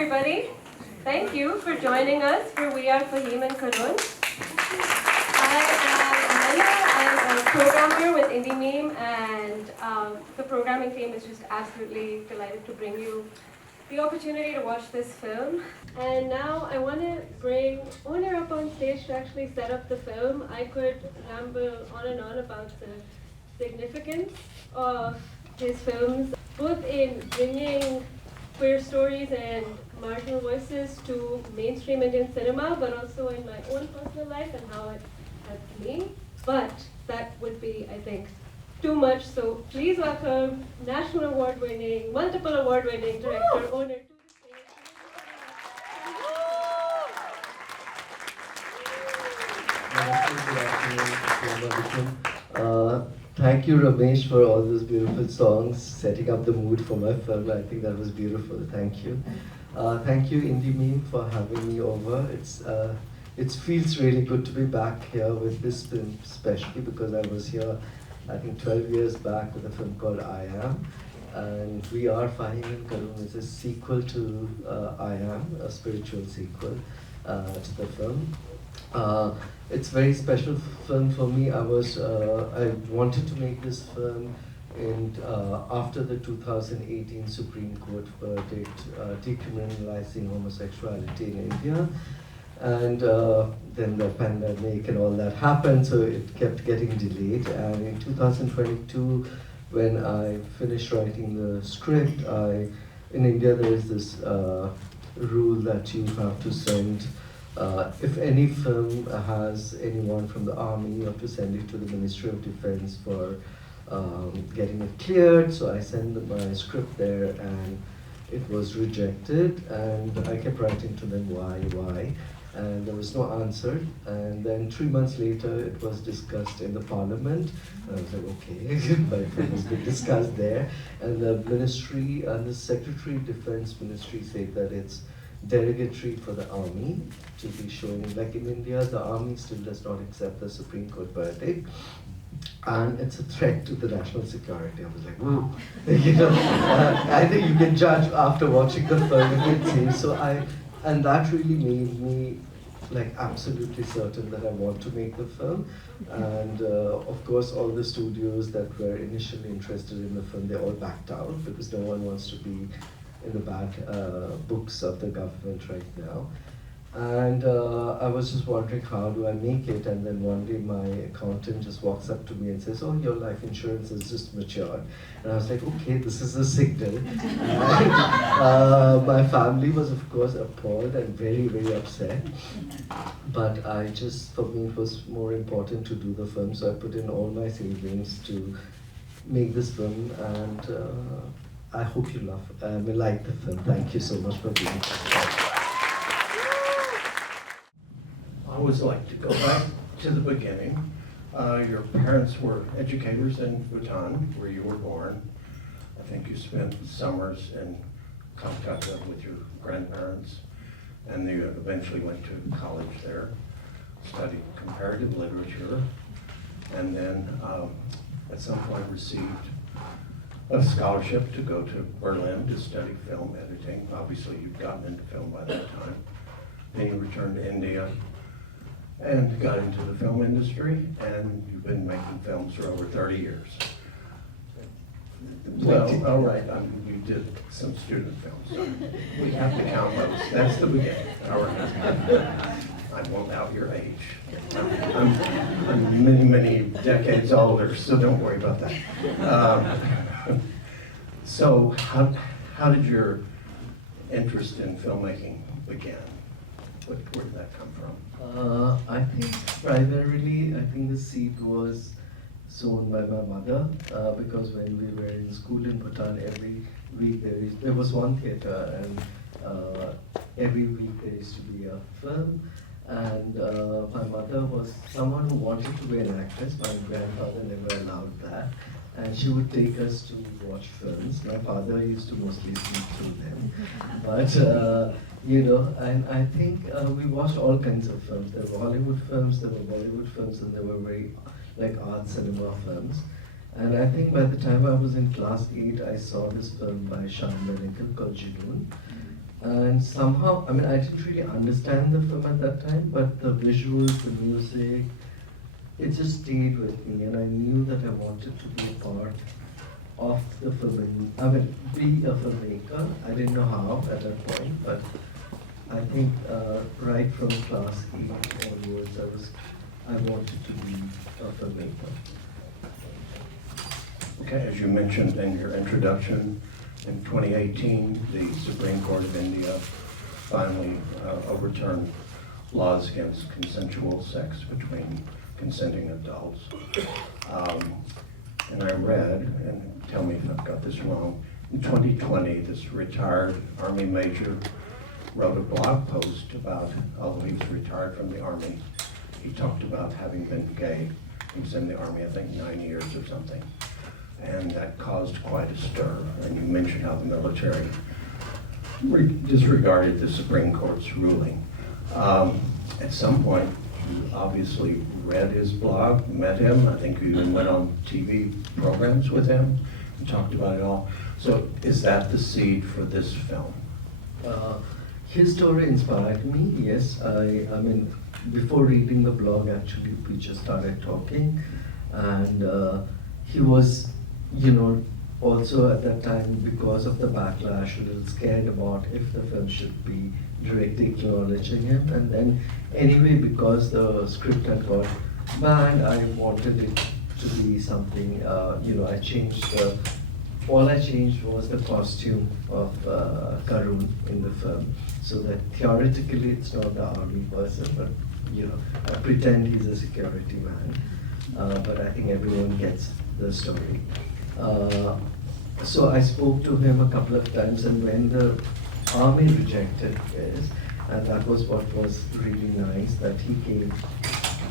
everybody. Thank you for joining us for We Are Faheem Karun. I am Maya. I'm a programmer with Indie Meme, and the programming team is just absolutely delighted to bring you the opportunity to watch this film. And now I want to bring Onir up on stage to actually set up the film. I could ramble on and on about the significance of his films, both in bringing queer stories and marginal voices to mainstream Indian cinema, but also in my own personal life and how it helped me. But that would be, I think, too much. So please welcome national award-winning, multiple award-winning director Onir to the stage. Thank you, Ramesh, for all those beautiful songs, setting up the mood for my film. I think that was beautiful. Thank you. Thank you, Indie Meme, for having me over. It feels really good to be back here with this film, especially because I was here, I think, 12 years back with a film called I Am. And We Are Faheem Karun is a sequel to I Am, a spiritual sequel to the film. It's a very special film for me. I wanted to make this film after the 2018 Supreme Court verdict decriminalizing homosexuality in India. And then the pandemic and all that happened, so it kept getting delayed. And in 2022, when I finished writing the script, in India there is this rule that you have to send, if any film has anyone from the army, you have to send it to the Ministry of Defense for getting it cleared. So I sent my script there and it was rejected, and I kept writing to them why, and there was no answer. And then 3 months later it was discussed in the parliament, and I was like, okay, but it was being discussed there, and the ministry and the Secretary of Defense Ministry said that it's derogatory for the army to be showing, like in India, the army still does not accept the Supreme Court verdict, and it's a threat to the national security. I was like, whoa, I think you can judge after watching the film if it seems. And that really made me like absolutely certain that I want to make the film. And of course, all the studios that were initially interested in the film, they all backed out because no one wants to be in the bad books of the government right now. And I was just wondering, how do I make it? And then one day my accountant just walks up to me and says, oh, your life insurance has just matured. And I was like, okay, this is a signal. And, my family was, of course, appalled and very, very upset. But for me, it was more important to do the film. So I put in all my savings to make this film. And I hope you like the film. Thank you so much for being here. I always like to go back to the beginning. Your parents were educators in Bhutan, where you were born. I think you spent summers in Calcutta with your grandparents, and you eventually went to college there, studied comparative literature, and then at some point received a scholarship to go to Berlin to study film editing. Obviously, you'd gotten into film by that time. Then you returned to India and got into the film industry, and you've been making films for over 30 years. Well, all right, you did some student films, so we have to count those. That's the beginning. All right. I won't out your age. I'm many, many decades older, so don't worry about that. So how did your interest in filmmaking begin? Where did that come from? I think primarily, the seed was sown by my mother, because when we were in school in Bhutan, every week there was one theater, and every week there used to be a film. And my mother was someone who wanted to be an actress. My grandfather never allowed that. And she would take us to watch films. My father used to mostly sleep through them. But, and I think we watched all kinds of films. There were Hollywood films, there were Bollywood films, and there were very, art cinema films. And I think by the time I was in class 8, I saw this film by Chale called Junoon. And somehow, I mean, I didn't really understand the film at that time, but the visuals, the music, it just stayed with me, and I knew that I wanted to be a part of the film. I mean, be a filmmaker. I didn't know how at that point, but I think right from class 8 onwards, I wanted to be a filmmaker. Okay, as you mentioned in your introduction, in 2018, the Supreme Court of India finally overturned laws against consensual sex between consenting adults. And I read, and tell me if I've got this wrong, in 2020, this retired Army major wrote a blog post about, although he was retired from the Army, he talked about having been gay. He was in the Army, I think, 9 years or something. And that caused quite a stir. And you mentioned how the military disregarded the Supreme Court's ruling. At some point, you obviously read his blog, met him. I think you even went on TV programs with him and talked about it all. So is that the seed for this film? His story inspired me, yes. I mean, before reading the blog, actually, we just started talking. And he was, you know, also at that time, because of the backlash, a little scared about if the film should be directly acknowledging him. And then, anyway, because the script had got banned, I wanted it to be something, you know, all I changed was the costume of Karun in the film, so that theoretically it's not the army person, but, you know, I pretend he's a security man. But I think everyone gets the story. So I spoke to him a couple of times, and when the army rejected his, and that was what was really nice, that he came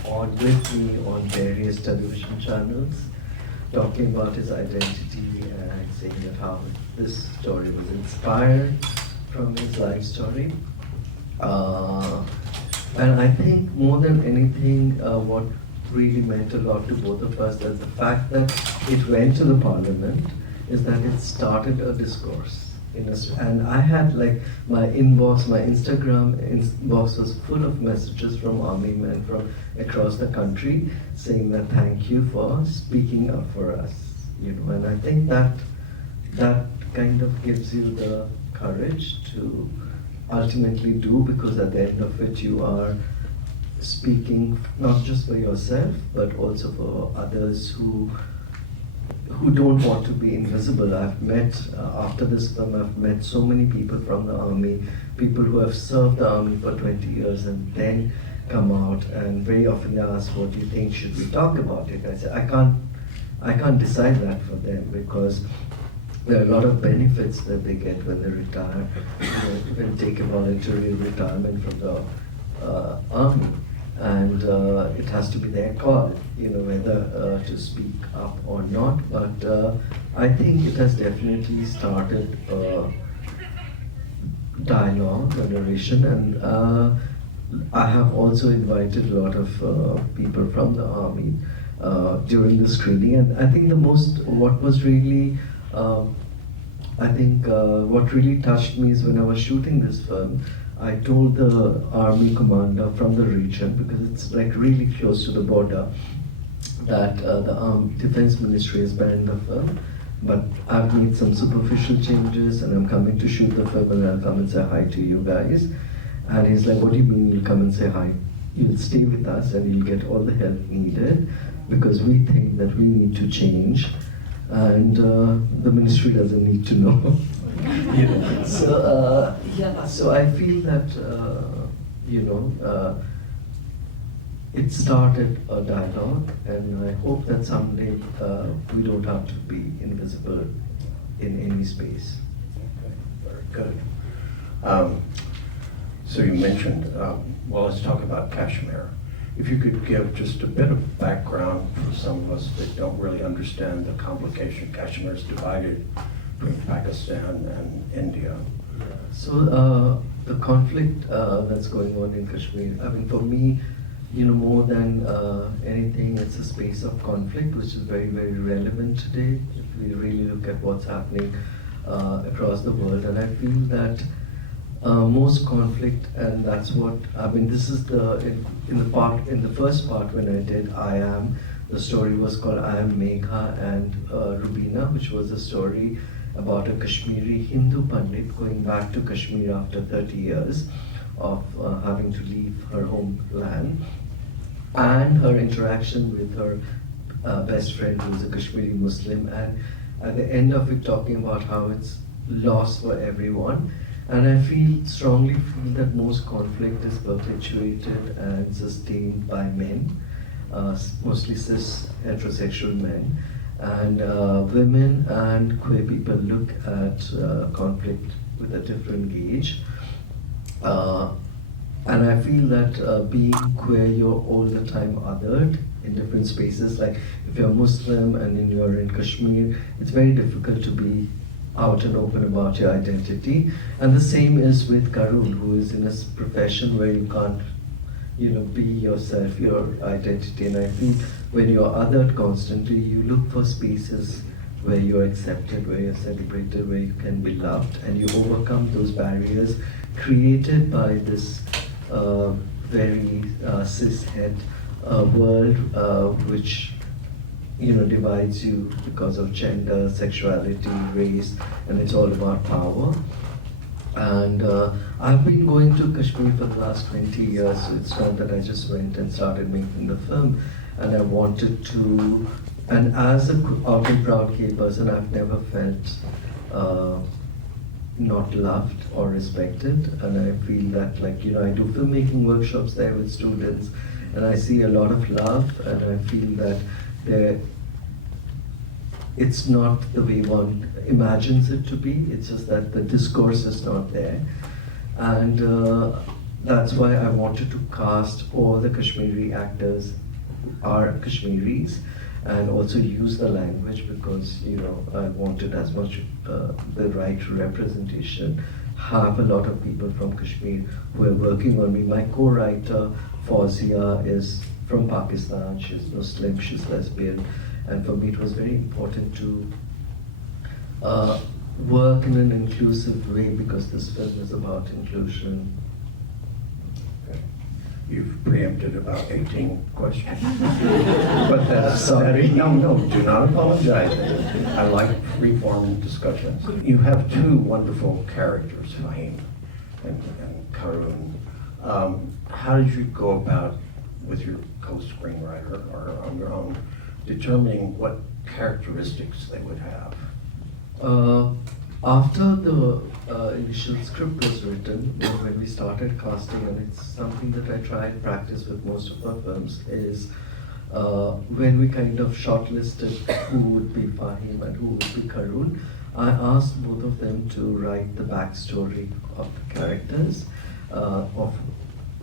on with me on various television channels, talking about his identity and saying that how this story was inspired from his life story. And I think more than anything, what really meant a lot to both of us, that the fact that it went to the parliament is that it started a discourse. And I had like my inbox, my Instagram inbox was full of messages from army men from across the country saying that thank you for speaking up for us, you know. And I think that kind of gives you the courage to ultimately do, because at the end of it you are speaking not just for yourself but also for others who don't want to be invisible. I've met, after this film, I've met so many people from the army, people who have served the army for 20 years and then come out, and very often they ask, what do you think, should we talk about it? I say, I can't decide that for them, because there are a lot of benefits that they get when they retire, when they take a voluntary retirement from the army. And it has to be their call, you know, whether to speak up or not. But I think it has definitely started a dialogue, a narration, and I have also invited a lot of people from the army during the screening. And I think what was really, what really touched me is when I was shooting this film, I told the army commander from the region, because it's like really close to the border, that the defense ministry has banned the film, but I've made some superficial changes and I'm coming to shoot the film and I'll come and say hi to you guys. And he's like, what do you mean you'll come and say hi? You'll stay with us and you'll get all the help needed, because we think that we need to change and the ministry doesn't need to know. You know? So so I feel that it started a dialogue, and I hope that someday we don't have to be invisible in any space. Okay, very good. So you mentioned, well, let's talk about Kashmir. If you could give just a bit of background for some of us that don't really understand the complication. Kashmir is divided between Pakistan and India. So the conflict that's going on in Kashmir, I mean, for me, you know, more than anything, it's a space of conflict which is very, very relevant today if we really look at what's happening across the world. And I feel that most conflict, and that's what I mean. This is in the first part when I did I Am. The story was called I Am Megha and Rubina, which was a story about a Kashmiri Hindu Pandit going back to Kashmir after 30 years of having to leave her homeland, and her interaction with her best friend who's a Kashmiri Muslim, and at the end of it talking about how it's lost for everyone. And I strongly feel that most conflict is perpetuated and sustained by men, mostly cis heterosexual men. And women and queer people look at conflict with a different gauge. And I feel that being queer, you're all the time othered in different spaces. Like if you're Muslim and you're in Kashmir, it's very difficult to be out and open about your identity. And the same is with Karun, who is in a profession where you can't, be yourself, your identity. And I think when you're othered constantly, you look for spaces where you're accepted, where you're celebrated, where you can be loved, and you overcome those barriers created by this very cishet world, which divides you because of gender, sexuality, race, and it's all about power. And I've been going to Kashmir for the last 20 years, so it's not that I just went and started making the film. And I wanted to, and as a out and proud gay person, I've never felt not loved or respected. And I feel that, I do filmmaking workshops there with students, and I see a lot of love, and I feel that it's not the way one imagines it to be. It's just that the discourse is not there. And that's why I wanted to cast all the Kashmiri actors are Kashmiris, and also use the language because I wanted as much the right representation. Have a lot of people from Kashmir who are working on me. My co-writer Fauzia is from Pakistan. She's Muslim, she's lesbian, and for me it was very important to work in an inclusive way because this film is about inclusion. You've preempted about 18 questions. But that's sorry. No, do not apologize. I like free-form discussions. You have two wonderful characters, Faheem and Karun. How did you go about, with your co-screenwriter or on your own, determining what characteristics they would have? After the initial script was written, when we started casting, and it's something that I try and practice with most of our films, is when we kind of shortlisted who would be Faheem and who would be Karun, I asked both of them to write the backstory of the characters, of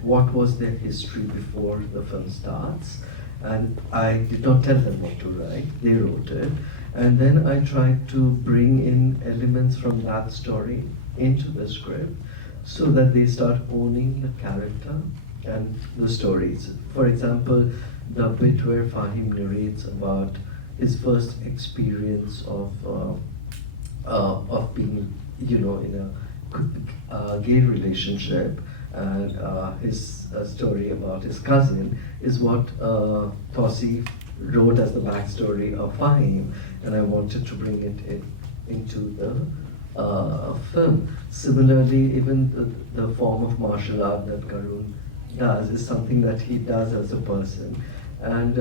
what was their history before the film starts. And I did not tell them what to write, they wrote it. And then I tried to bring in elements from that story into the script so that they start owning the character and the stories. For example, the bit where Faheem narrates about his first experience of being, in a gay relationship, and his story about his cousin is what Tossi wrote as the backstory of Faheem, and I wanted to bring it into the film. Similarly, even the form of martial art that Karun does is something that he does as a person. And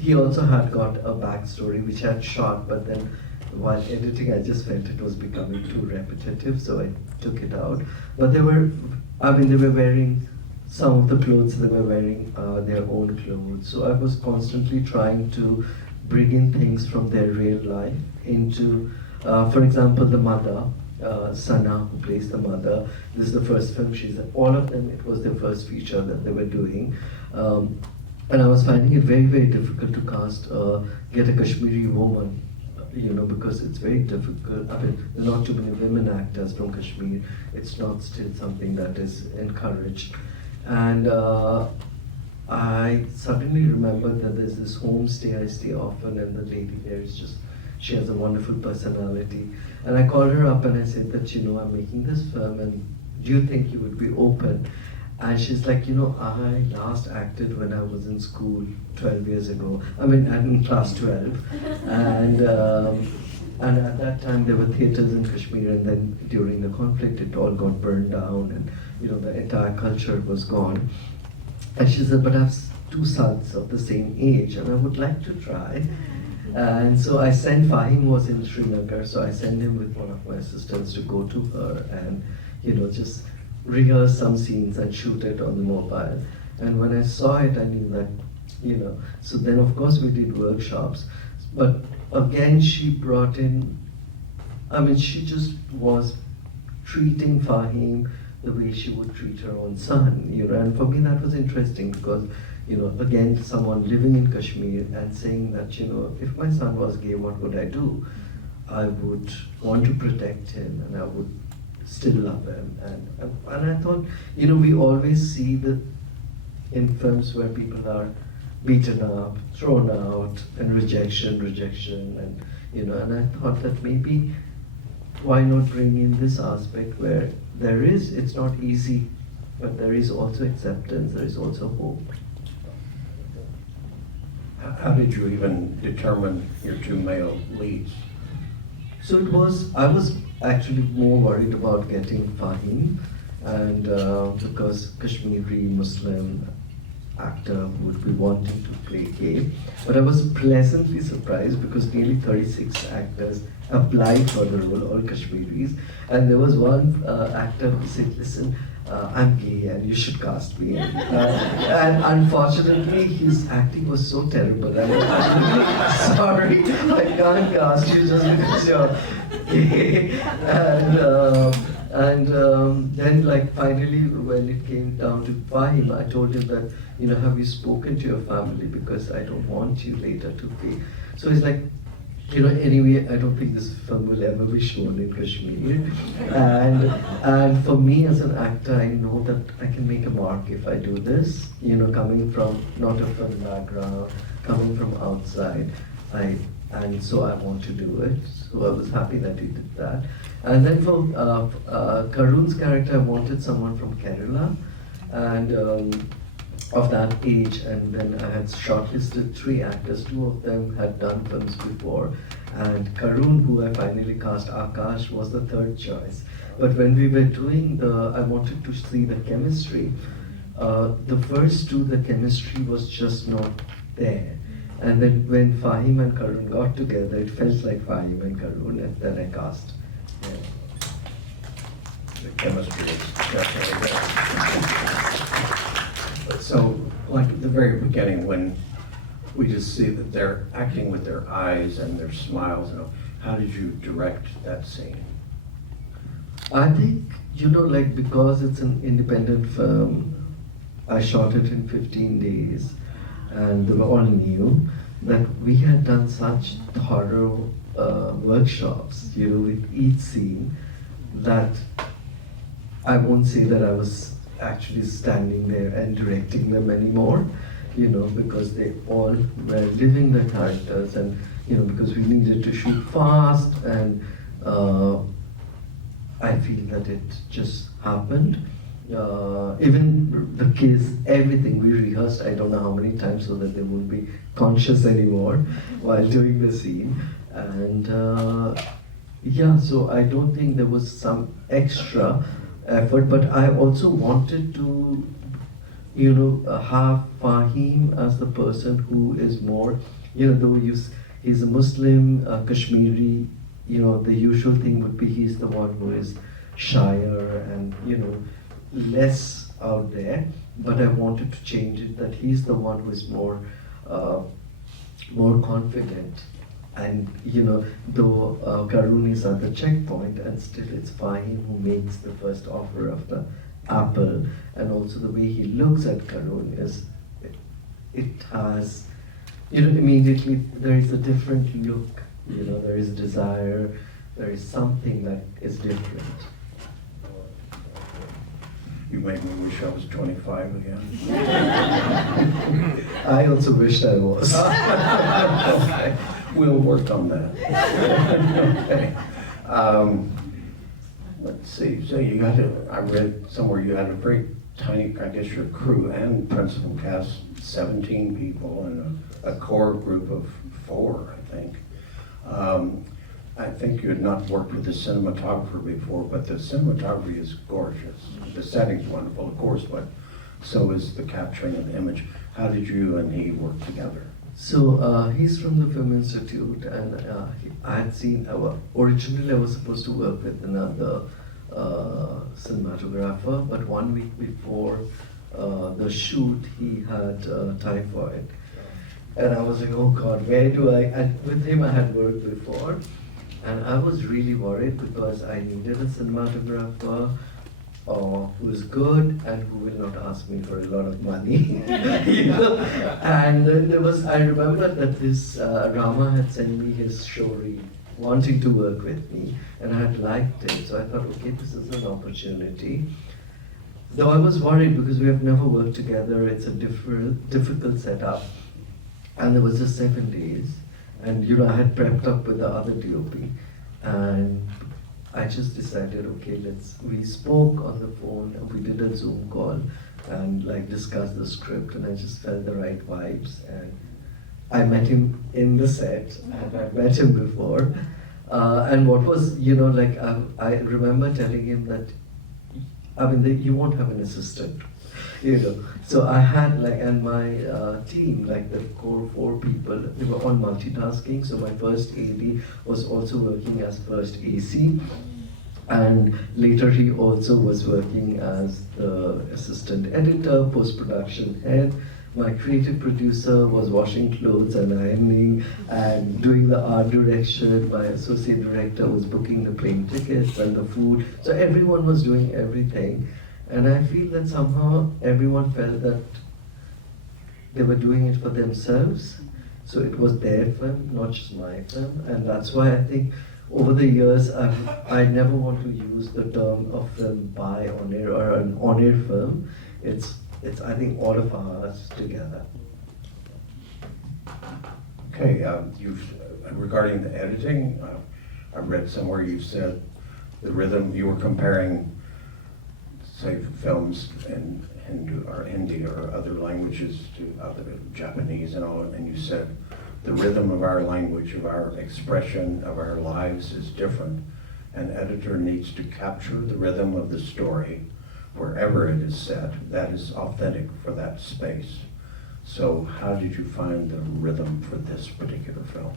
he also had got a backstory which I had shot, but then while editing I just felt it was becoming too repetitive, so I took it out. But they were wearing some of the clothes, they were wearing their own clothes. So I was constantly trying to bring in things from their real life into, for example, the mother, Sana, who plays the mother. This is the first film she's in. All of them, it was their first feature that they were doing. And I was finding it very, very difficult to cast, get a Kashmiri woman, because it's very difficult. I mean, there are not too many women actors from Kashmir. It's not still something that is encouraged. And I suddenly remembered that there's this homestay I stay often, and the lady there is just, she has a wonderful personality. And I called her up and I said that, I'm making this film, and do you think you would be open? And she's like, you know, I last acted when I was in school 12 years ago. I mean, I'm in class 12. And at that time there were theaters in Kashmir, and then during the conflict it all got burned down, and you know, the entire culture was gone. And she said, but I have two sons of the same age and I would like to try. And so I sent, Faheem was in Srinagar, so I sent him with one of my assistants to go to her and, you know, just rehearse some scenes and shoot it on the mobile. And when I saw it, I knew that, you know, so then of course we did workshops. But again, she brought in, I mean, she just was treating Faheem the way she would treat her own son, you know, and for me that was interesting because, you know, again, someone living in Kashmir and saying that, you know, if my son was gay, what would I do? I would want to protect him and I would still love him. And I thought, you know, we always see that in films where people are beaten up, thrown out, and rejection, and, you know, and I thought that maybe why not bring in this aspect where there is, it's not easy, but there is also acceptance, there is also hope. How did you even determine your two male leads? So it was, I was actually more worried about getting Faheem, and because Kashmiri Muslim actor would be wanting to play gay. But I was pleasantly surprised because nearly 36 actors applied for the role, all Kashmiris, and there was one actor who said, listen, I'm gay and you should cast me. And unfortunately, his acting was so terrible. I was sorry, I can't cast you just because you're gay. And then, like, finally, when it came down to Faheem, I told him that, you know, have you spoken to your family because I don't want you later to pay. So he's like, you know, anyway, I don't think this film will ever be shown in Kashmir. And for me as an actor, I know that I can make a mark if I do this. You know, coming from not a film background, coming from outside, and so I want to do it. So I was happy that he did that. And then for Karun's character, I wanted someone from Kerala, and of that age, and then I had shortlisted 3 actors. 2 of them had done films before, and Karun, who I finally cast, Akash, was the 3rd choice. But when we were doing I wanted to see the chemistry. The first 2, the chemistry was just not there. And then when Faheem and Karun got together, it felt like Faheem and Karun, and then I cast. Yeah. The chemistry is definitely there. So, like at the very beginning, when we just see that they're acting with their eyes and their smiles, you know, how did you direct that scene? I think, you know, like, because it's an independent film, I shot it in 15 days, and they were all new, that we had done such thorough workshops, you know, with each scene, that I won't say that I was actually standing there and directing them anymore, you know, because they all were living the characters, and, you know, because we needed to shoot fast, and I feel that it just happened. Even the kids, everything we rehearsed, I don't know how many times, so that they won't be conscious anymore while doing the scene. And yeah, so I don't think there was some extra effort, but I also wanted to, you know, have Faheem as the person who is more, you know, though he's a Muslim, Kashmiri, you know, the usual thing would be he's the one who is shyer and, you know, less out there, but I wanted to change it, that he's the one who is more confident. And, you know, though Karun is at the checkpoint, and still it's Faheem who makes the first offer of the apple, and also the way he looks at Karun is, it has, you know, immediately there is a different look, you know, there is desire, there is something that is different. You made me wish I was 25 again. I also wished I was. Okay, we'll work on that. Okay. let's see, so you got I read somewhere you had a very tiny, I guess your crew and principal cast, 17 people, and a core group of 4, I think. I think you had not worked with a cinematographer before, but the cinematography is gorgeous. The setting's wonderful, of course, but so is the capturing of the image. How did you and he work together? So he's from the Film Institute, and I had seen, originally I was supposed to work with another cinematographer, but 1 week before the shoot, he had typhoid. And I was like, oh God, where do I, and with him I had worked before, and I was really worried because I needed a cinematographer who is good and who will not ask me for a lot of money. You know? And then there was, I remember that this Rama had sent me his show reel, wanting to work with me, and I had liked it, so I thought, okay, this is an opportunity. Though I was worried because we have never worked together, it's a difficult setup. And there was just 7 days, and you know, I had prepped up with the other DOP, and I just decided, okay, we spoke on the phone, and we did a Zoom call, and like discussed the script, and I just felt the right vibes, and I met him in the set, and I met him before, and what was, you know, like, I remember telling him that, I mean, you won't have an assistant, you know. So I had like, and my team, like the core 4 people, they were all multitasking. So my first AD was also working as first AC, and later he also was working as the assistant editor, post-production head. My creative producer was washing clothes and ironing and doing the art direction. My associate director was booking the plane tickets and the food. So everyone was doing everything. And I feel that somehow everyone felt that they were doing it for themselves. So it was their film, not just my film. And that's why I think over the years, I never want to use the term of film by Onir or an Onir film. It's I think all of us together. Okay, regarding the editing, I read somewhere you said the rhythm, you were comparing, say, films in Hindu or Hindi or other languages to other Japanese and all, and you said the rhythm of our language, of our expression, of our lives is different. An editor needs to capture the rhythm of the story wherever it is set, that is authentic for that space. So how did you find the rhythm for this particular film?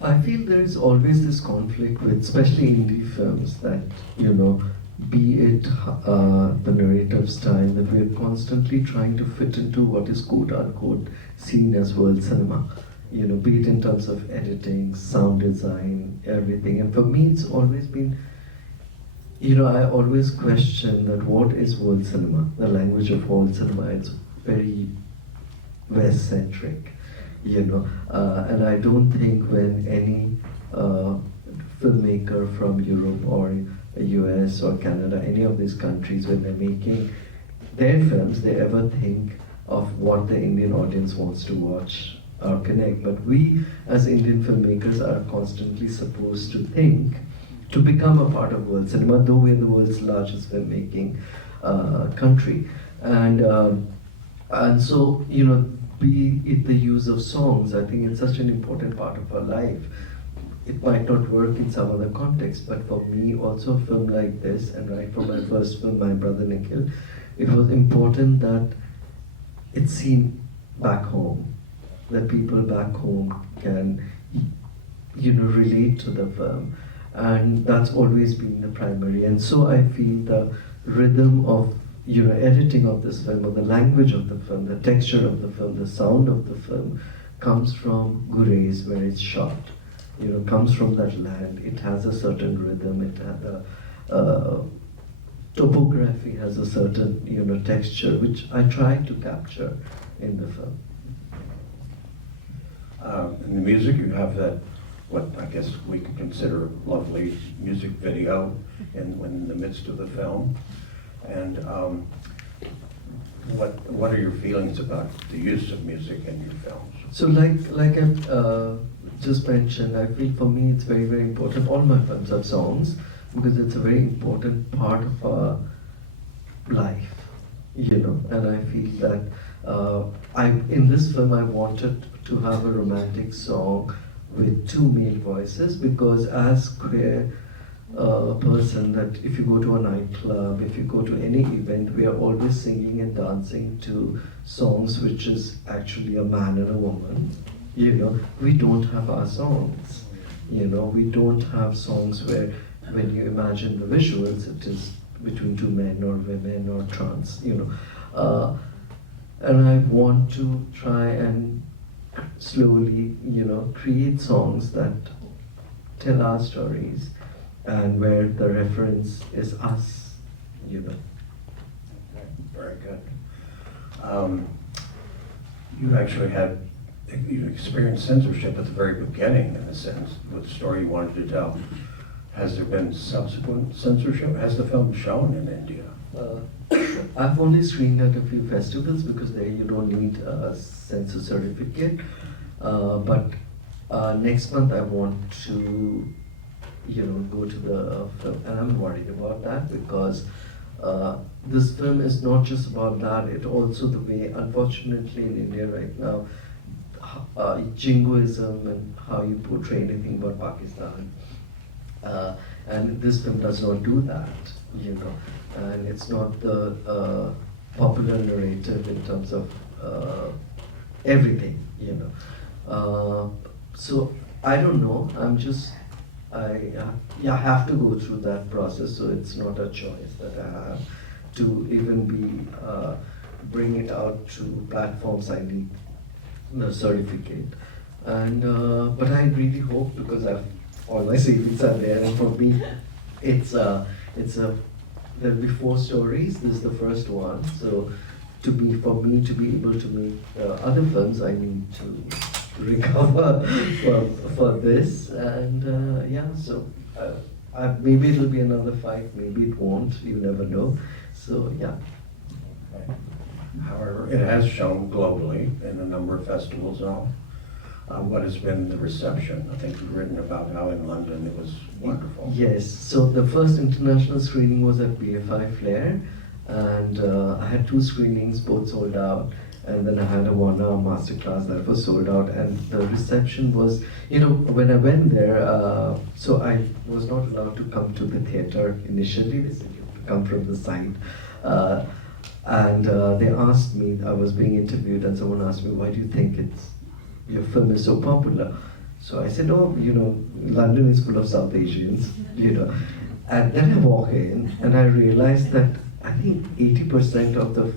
I feel there is always this conflict with, especially indie films, that, you know, be it the narrative style, that we're constantly trying to fit into what is quote unquote seen as world cinema. You know, be it in terms of editing, sound design, everything. And for me, it's always been, you know, I always question that what is world cinema, the language of world cinema. It's very West-centric, you know, and I don't think when any filmmaker from Europe or US or Canada, any of these countries, when they're making their films, they ever think of what the Indian audience wants to watch or connect. But we as Indian filmmakers are constantly supposed to think to become a part of world cinema, though we're the world's largest filmmaking country. And so, you know, be it the use of songs, I think it's such an important part of our life. It might not work in some other context, but for me, also a film like this, and right from my first film, My Brother Nikhil, it was important that it's seen back home, that people back home can, you know, relate to the film. And that's always been the primary. And so I feel the rhythm of, you know, editing of this film, or the language of the film, the texture of the film, the sound of the film, comes from Gurez, where it's shot. You know, comes from that land. It has a certain rhythm. It has a topography, has a certain, you know, texture, which I try to capture in the film. In the music, you have that, what I guess we can consider a lovely music video in the midst of the film. And what are your feelings about the use of music in your films? So like I just mentioned, I feel for me it's very, very important. All my films have songs, because it's a very important part of our life, and I feel that in this film I wanted to have a romantic song with two male voices, because as queer person, that if you go to a nightclub, if you go to any event, we are always singing and dancing to songs which is actually a man and a woman. We don't have our songs. We don't have songs where when you imagine the visuals, it is between two men or women or trans. And I want to try and slowly, create songs that tell our stories, and where the reference is us. Okay, very good. You actually you experienced censorship at the very beginning, in a sense, with the story you wanted to tell. Has there been subsequent censorship? Has the film shown in India? I've only screened at a few festivals, because there you don't need a censor certificate. But next month I want to, go to the film, and I'm worried about that, because this film is not just about that. It also the way, unfortunately, in India right now, jingoism and how you portray anything about Pakistan. And this film does not do that, and it's not the popular narrative in terms of everything, So I don't know. I have to go through that process, so it's not a choice that I have to even bring it out to platforms. I need the certificate, and but I really hope, because all my savings are there, and for me, there'll be 4 stories. This is the first one, so for me to be able to make other films, I need to recover for this, and so maybe it'll be another 5, maybe it won't. You never know. So yeah. However, it has shown globally in a number of festivals and all. What has been the reception? I think you've written about how in London it was wonderful. Yes, so the first international screening was at BFI Flair, and I had 2 screenings, both sold out, and then I had a 1-hour masterclass that was sold out, and the reception was, when I went there, so I was not allowed to come to the theater initially. They said you have to come from the side. And they asked me, I was being interviewed, and someone asked me, why do you think your film is so popular? So I said, London is full of South Asians, And then I walk in, and I realized that I think 80% of the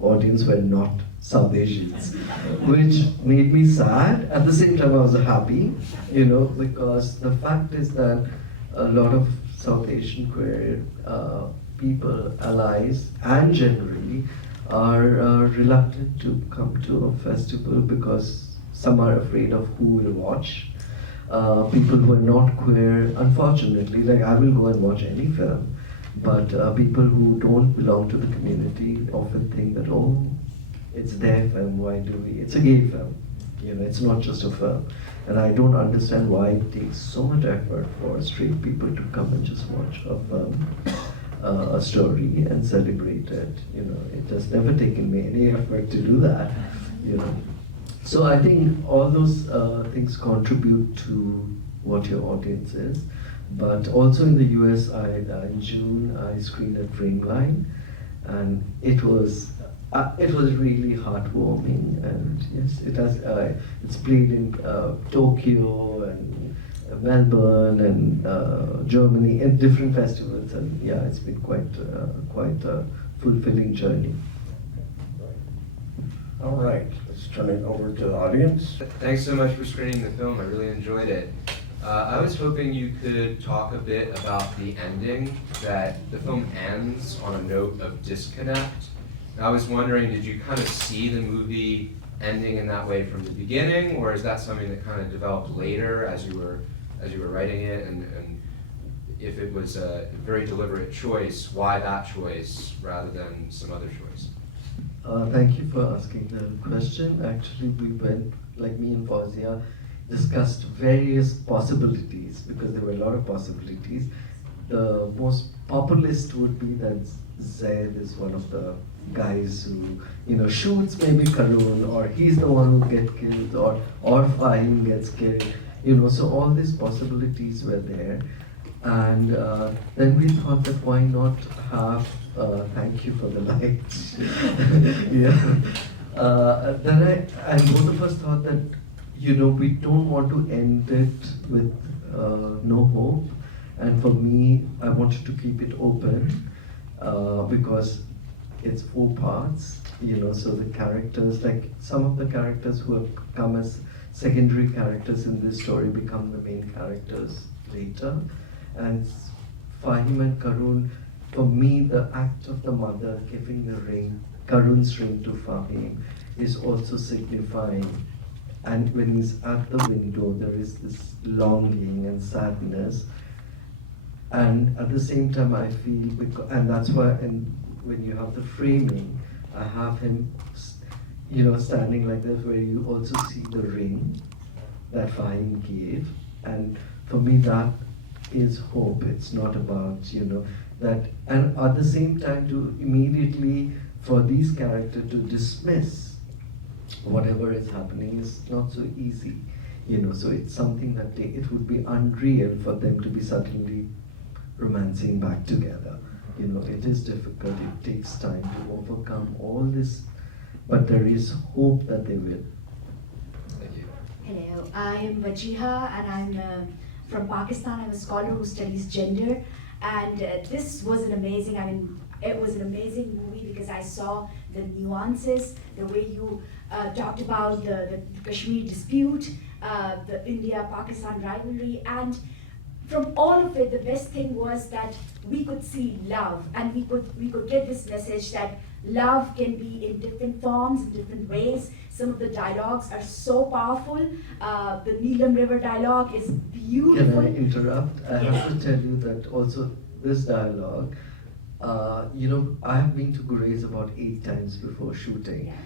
audience were not South Asians, which made me sad. At the same time, I was happy, because the fact is that a lot of South Asian queer people, allies, and generally are reluctant to come to a festival, because some are afraid of who will watch. People who are not queer, unfortunately, like I will go and watch any film, but people who don't belong to the community often think that, it's their film, why do we? It's a gay film, it's not just a film. And I don't understand why it takes so much effort for straight people to come and just watch a film, a story, and celebrate it. It has never taken me any effort to do that. So I think all those things contribute to what your audience is. But also in the US, in June, I screened at Frameline, and it was really heartwarming. And yes, it's played in Tokyo and Melbourne and Germany, and different festivals, and yeah, it's been quite a fulfilling journey. All right, let's turn it over to the audience. Thanks so much for screening the film. I really enjoyed it. I was hoping you could talk a bit about the ending, that the film ends on a note of disconnect. I was wondering, did you kind of see the movie ending in that way from the beginning, or is that something that kind of developed later as you were writing it, and if it was a very deliberate choice, why that choice rather than some other choice? Thank you for asking the question. Actually, we went, like me and Fawzia, discussed various possibilities, because there were a lot of possibilities. the most populist would be that Zaid is one of the guys who, shoots maybe Karun, or he's the one who gets killed, or Fahim gets killed, so all these possibilities were there. And then we thought that why not have, thank you for the light. Yeah. Then and both of us thought that, we don't want to end it with no hope. And for me, I wanted to keep it open because it's 4 parts, so the characters, like some of the characters who have come as secondary characters in this story become the main characters later. And Fahim and Karun, for me, the act of the mother giving the ring, Karun's ring to Fahim, is also signifying. And when he's at the window, there is this longing and sadness. And at the same time, I feel, and that's why when you have the framing, I have him, standing like this, where you also see the ring that Fahim gave. And for me, that is hope. It's not about, that, and at the same time, to immediately, for these characters to dismiss whatever is happening is not so easy, so it's something that it would be unreal for them to be suddenly romancing back together. It is difficult, it takes time to overcome all this, but there is hope that they will. Thank you. Hello, I am Wajiha and I'm from Pakistan. I'm a scholar who studies gender, and this was an amazing, it was an amazing movie because I saw the nuances, the way you talked about the Kashmir dispute, the India-Pakistan rivalry, and from all of it, the best thing was that we could see love, and we could get this message that love can be in different forms, in different ways. Some of the dialogues are so powerful. The Neelam River dialogue is beautiful. Can I interrupt? I have to tell you that also this dialogue, I have been to Gurez about 8 times before shooting. Yeah.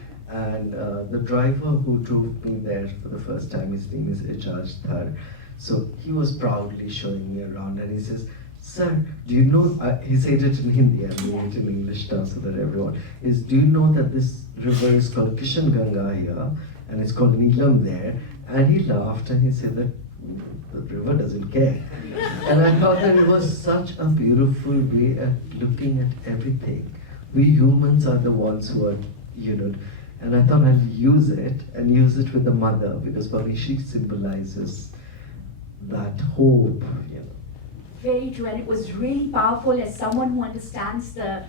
And the driver who drove me there for the first time, his name is Ijaz Thar. So he was proudly showing me around, and he says, "Sir, do you know," he said it in Hindi, I mean it in English now so that everyone is, "Do you know that this river is called Kishan Ganga here, and it's called Neelam there?" And he laughed and he said that the river doesn't care. And I thought that it was such a beautiful way at looking at everything. We humans are the ones who are, and I thought I'd use it with the mother, because for me she symbolizes that hope, Very true, and it was really powerful as someone who understands the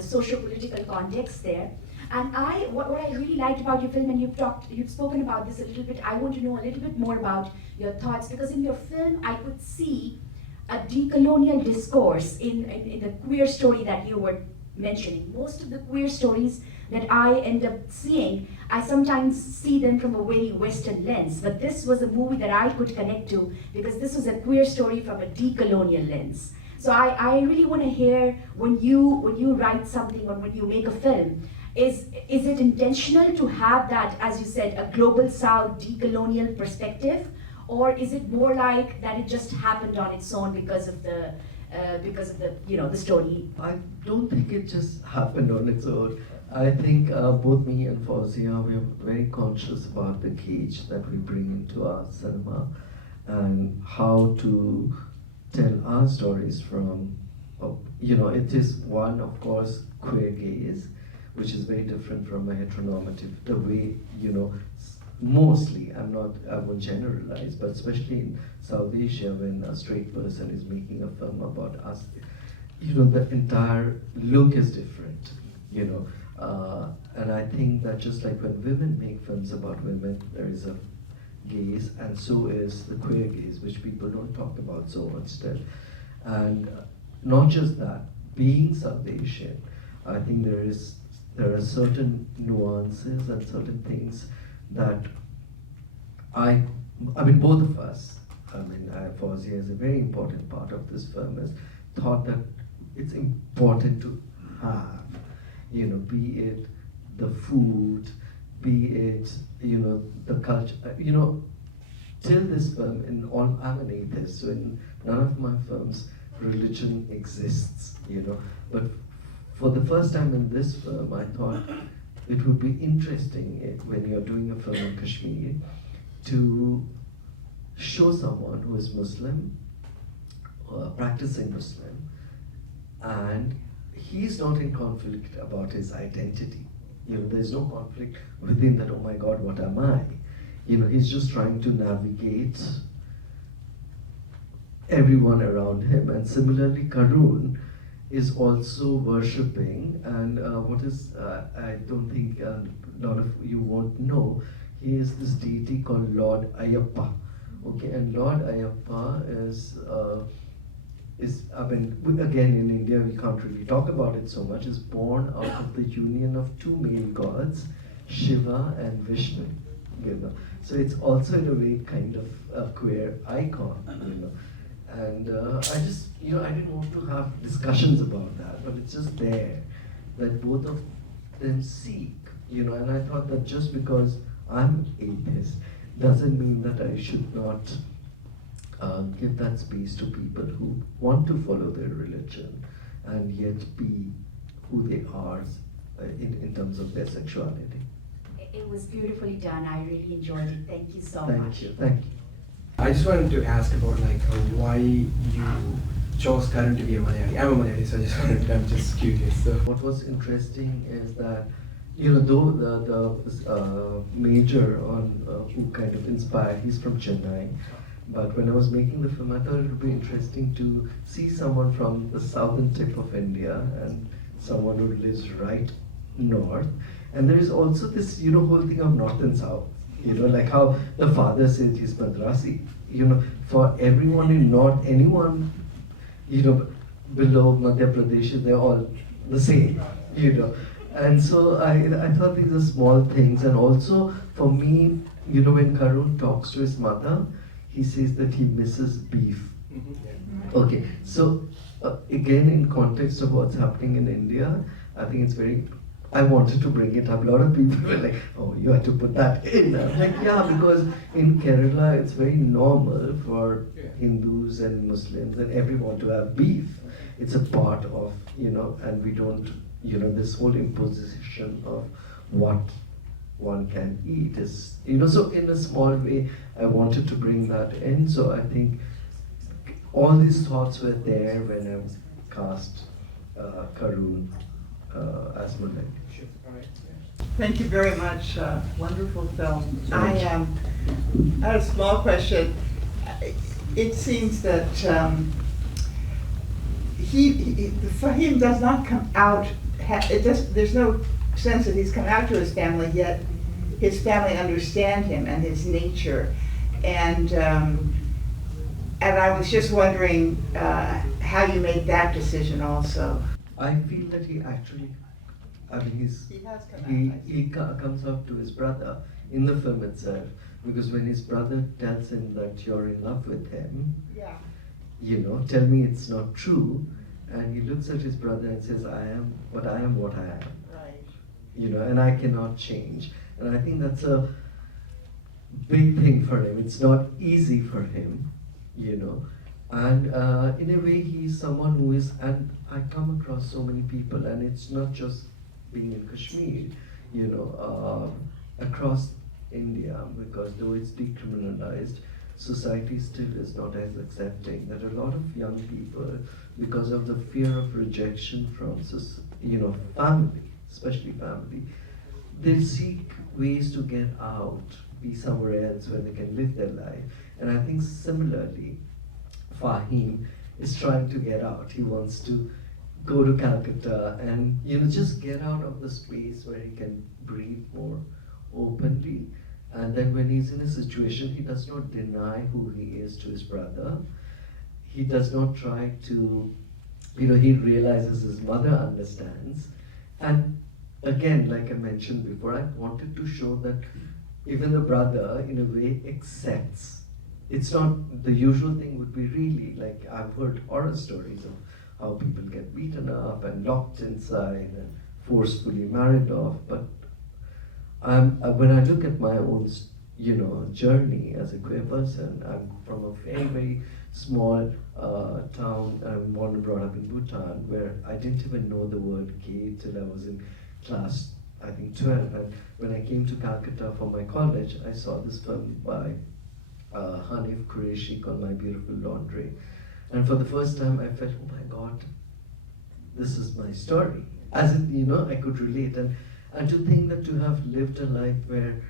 socio-political context there. And what I really liked about your film, and you've spoken about this a little bit, I want to know a little bit more about your thoughts, because in your film I could see a decolonial discourse in the queer story that you were mentioning. Most of the queer stories that I end up seeing, I sometimes see them from a very Western lens, but this was a movie that I could connect to because this was a queer story from a decolonial lens. So I really want to hear, when you write something or when you make a film, is it intentional to have that, as you said, a global South decolonial perspective, or is it more like that it just happened on its own because of the the story? I don't think it just happened on its own. I think both me and Fauzia, we are very conscious about the cage that we bring into our cinema and how to tell our stories from, it is one, of course, queer gaze, which is very different from a heteronormative, the way, mostly, I won't generalize, but especially in South Asia, when a straight person is making a film about us, the entire look is different, and I think that just like when women make films about women, there is a gaze, and so is the queer gaze, which people don't talk about so much still. And not just that, being South Asian, I think there are certain nuances and certain things that both of us, Fauzia is a very important part of this film, is thought that it's important to have, be it the food, be it, the culture, till this film, I'm an atheist, so in none of my films religion exists, But for the first time in this film, I thought it would be interesting when you're doing a film in Kashmir to show someone who is Muslim, practicing Muslim, and he's not in conflict about his identity. There's no conflict within that, oh my God, what am I? He's just trying to navigate everyone around him. And similarly, Karun is also worshipping, and I don't think a lot of you won't know, he is this deity called Lord Ayappa. Okay, and Lord Ayappa is again in India we can't really talk about it so much, is born out of the union of two male gods, Shiva and Vishnu. So it's also in a way kind of a queer icon, And I just, I didn't want to have discussions about that, but it's just there that both of them seek, and I thought that just because I'm atheist doesn't mean that I should not give that space to people who want to follow their religion and yet be who they are in terms of their sexuality. It was beautifully done. I really enjoyed it. Thank you so much. Thank you. I just wanted to ask about why you chose Karun to be a Malayali. I'm a Malayali, so I'm just curious. So. What was interesting is that, though the major on who kind of inspired, he's from Chennai, but when I was making the film, I thought it would be interesting to see someone from the southern tip of India and someone who lives right north. And there is also this, whole thing of north and south. Like how the father says he's Madrasi. For everyone in north, anyone, below Madhya Pradesh, they're all the same, And so I thought these are small things. And also for me, when Karun talks to his mother, he says that he misses beef. Okay, so again, in context of what's happening in India, I think it's I wanted to bring it up. A lot of people were like, oh, you had to put that in. I'm like, yeah, because in Kerala, it's very normal for Hindus and Muslims and everyone to have beef. It's a part of, and we don't, this whole imposition of what one can eat is, so in a small way, I wanted to bring that in. So I think all these thoughts were there when I cast Karun as Mulek. Thank you very much. Wonderful film. I had a small question. It seems that Faheem does not come out. There's no sense that he's come out to his family yet. His family understand him and his nature, and I was just wondering how you made that decision also. I feel that he actually, he comes up to his brother in the film itself, because when his brother tells him that you're in love with him, tell me it's not true, and he looks at his brother and says, I am what I am. Right. And I cannot change. And I think that's a big thing for him. It's not easy for him, And in a way, he's someone who is, and I come across so many people, and it's not just being in Kashmir, across India, because though it's decriminalized, society still is not as accepting. There are a lot of young people, because of the fear of rejection from, family, especially family, they seek ways to get out, be somewhere else where they can live their life. And I think similarly, Faheem is trying to get out. He wants to go to Calcutta and just get out of the space where he can breathe more openly. And then when he's in a situation, he does not deny who he is to his brother. He does not try to, he realizes his mother understands. And again, like I mentioned before, I wanted to show that even the brother, in a way, accepts. It's not, the usual thing would be really, like I've heard horror stories of how people get beaten up and locked inside and forcefully married off. But when I look at my own, journey as a queer person, I'm from a very, very small town. I'm born and brought up in Bhutan, where I didn't even know the word gay till I was in class, I think 12. And when I came to Calcutta for my college, I saw this film by Hanif Qureshi called My Beautiful Laundry. And for the first time, I felt, oh my God, this is my story. As in, you know, I could relate. And to think that to have lived a life where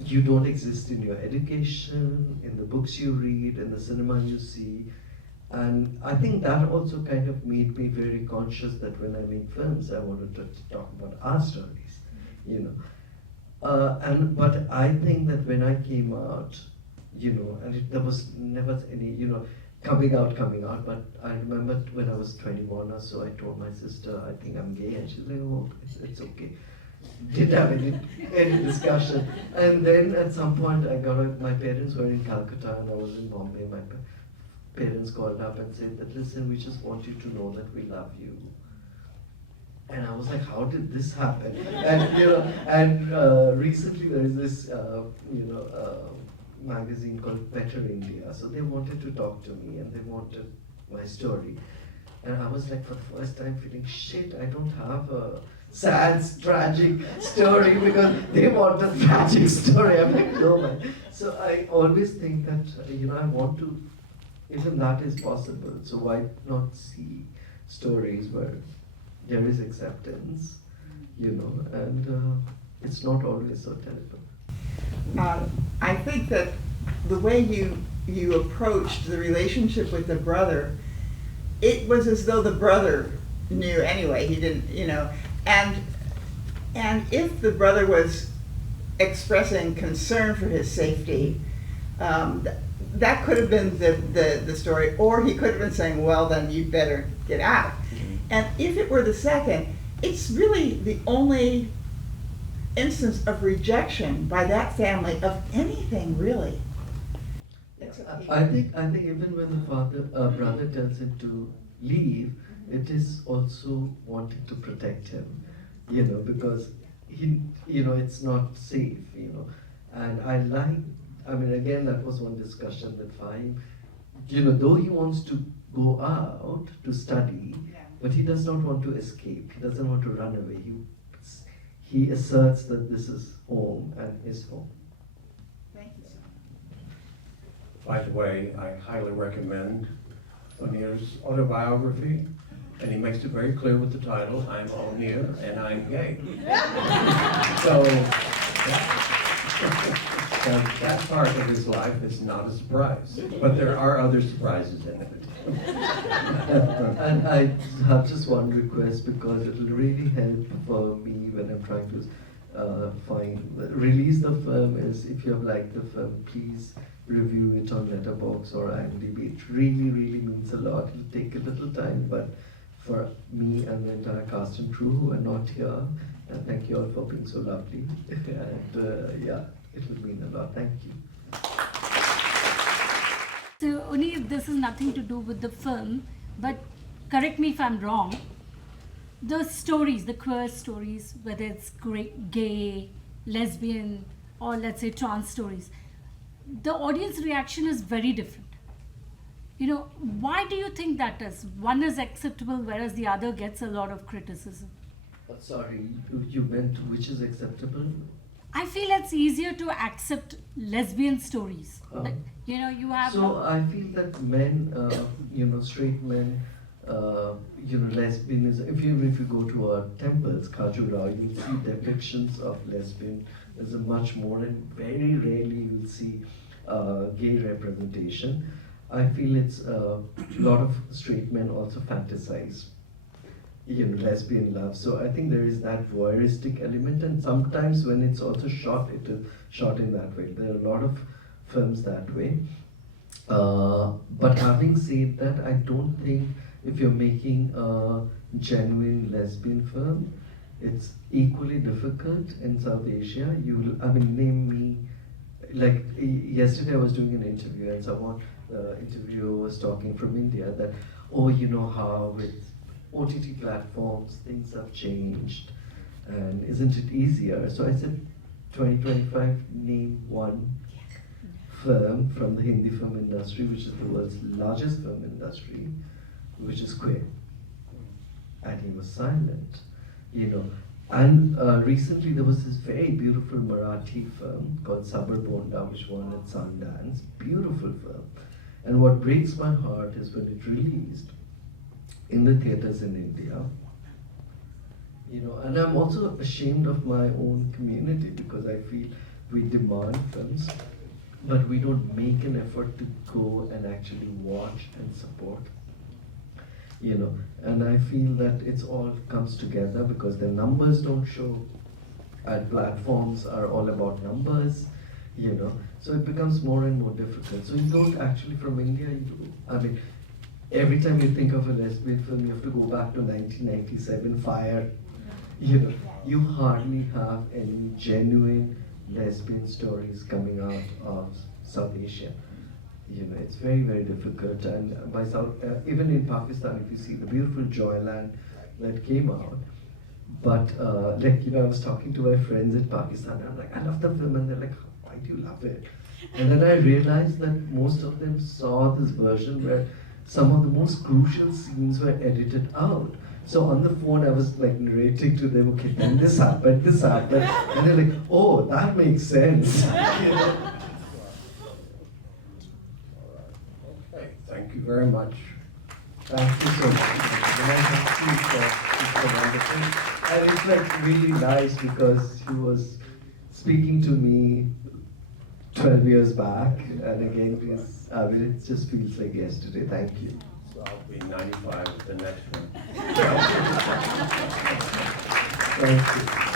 you don't exist in your education, in the books you read, in the cinema you see. And I think that also kind of made me very conscious that when I make films, I wanted to talk about our stories, you know. But I think that when I came out, you know, and there was never any, you know, coming out, but I remember when I was 21 or so, I told my sister, I think I'm gay, and she's like, oh, it's okay. Didn't have any discussion. And then at some point, my parents were in Calcutta and I was in Bombay. My parents called up and said that, listen, we just want you to know that we love you. And I was like, how did this happen? And, you know, and recently there is this, magazine called Better India. So they wanted to talk to me and they wanted my story. And I was like, for the first time, feeling shit, I don't have a sad, tragic story because they want a tragic story. I'm like, no, man. So I always think that, you know, I want to, even that is possible. So why not see stories where there is acceptance, you know, and it's not always so terrible. I think that the way you approached the relationship with the brother, it was as though the brother knew anyway. He didn't, you know, and if the brother was expressing concern for his safety, that could have been the story, or he could have been saying, well, then you better get out. And if it were the second, it's really the only instance of rejection by that family of anything, really. I think even when the brother tells him to leave, it is also wanting to protect him, you know, because he, you know, it's not safe, you know. And I mean, again, that was one discussion that Faheem, you know, though he wants to go out to study, but he does not want to escape. He doesn't want to run away. He asserts that this is home and his home. Thank you so much. By the way, I highly recommend Onir's autobiography, and he makes it very clear with the title, I'm Onir and I'm gay. So that part of his life is not a surprise, but there are other surprises in it. And I have just one request, because it will really help for me when I'm trying to release the film, is if you have liked the film, please review it on Letterboxd or IMDb. It really, really means a lot. It'll take a little time, but for me and the entire cast and crew who are not here, and thank you all for being so lovely. And yeah, it will mean a lot. Thank you. So only if this has nothing to do with the film, but correct me if I'm wrong, the stories, the queer stories, whether it's gay, lesbian, or let's say trans stories, the audience reaction is very different. You know, why do you think that is? One is acceptable, whereas the other gets a lot of criticism. Sorry, you meant which is acceptable? I feel it's easier to accept lesbian stories. Like, you know, you have. So I feel that men, you know, straight men, you know, lesbianism. If you go to our temples, Khajuraho, you'll see depictions of lesbianism much more, and very rarely you'll see gay representation. I feel it's a lot of straight men also fantasize, you know, lesbian love. So I think there is that voyeuristic element, and sometimes when it's also shot, it is shot in that way. There are a lot of films that way. But having said that, I don't think if you're making a genuine lesbian film, it's equally difficult in South Asia. Name me, like yesterday I was doing an interview and someone, the interviewer was talking from India that, oh, you know how with OTT platforms things have changed and isn't it easier? So I said, 2025, name one film from the Hindi film industry, which is the world's largest film industry, which is queer. And he was silent, you know. And recently there was this very beautiful Marathi film called Sabar Bonda, which won at Sundance. Beautiful film. And what breaks my heart is when it released in the theaters in India, you know, and I'm also ashamed of my own community because I feel we demand films, but we don't make an effort to go and actually watch and support. You know, and I feel that it's all comes together because the numbers don't show, and platforms are all about numbers, you know, so it becomes more and more difficult. So you don't actually, from India, I mean, every time you think of a lesbian film, you have to go back to 1997 Fire, you know, you hardly have any genuine lesbian stories coming out of South Asia. You know, it's very, very difficult. And by even in Pakistan, if you see the beautiful Joyland that came out, but like, you know, I was talking to my friends in Pakistan, and I'm like, I love the film, and they're like, why do you love it? And then I realized that most of them saw this version where some of the most crucial scenes were edited out. So on the phone, I was like narrating to them, okay, then this happened, and they're like, oh, that makes sense. You know? Thank you very much. Thank you so much. It's wonderful. And it's like really nice because he was speaking to me 12 years back, and again, I mean, it just feels like yesterday. Thank you. So I'll be 95 at the next one. Thank you.